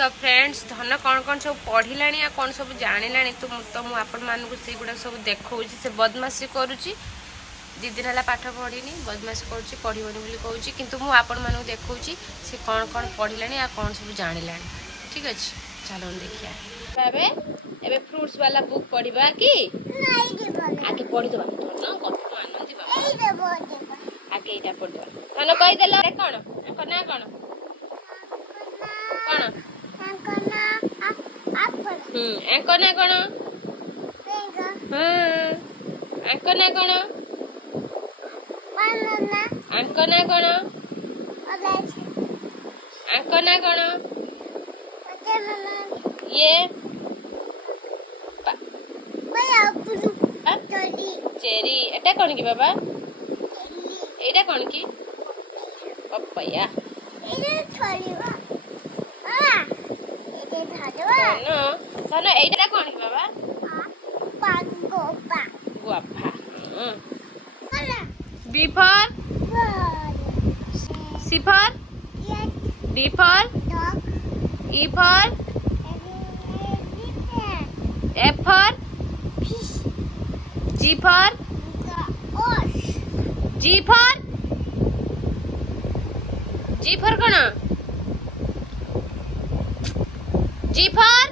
तो फ्रेंड्स धन कौन कौन सब पढ़िला कौन सब जाना तो मुझे आपण मानक से गुड़ा सब देखा से बदमाशी करुच्ची 2 दिन है पाठ पढ़ीनी बदमाशी करुच्ची पढ़ोनी बोली कहूँ कि मुझे देखा से कौन कौन पढ़िला कौन सब जाना ठीक अच्छे चलो देखिए एबे फ्रूट्स वाला बुक पढ़ा कि आगे पढ़ीदे धन कथ मानती आगे यहाँ पढ़ा धन कहीदेल कौन ना कौन आंक ना कौन आंक ना कौन आंक ना कौन आंक ना कौन ये चेरी एटा कौन की बाबा एटा कौन की पपया धन एटा कौन की बाबा गुआफा B for C for D for E for F for G for G for G for कौन जी फॉर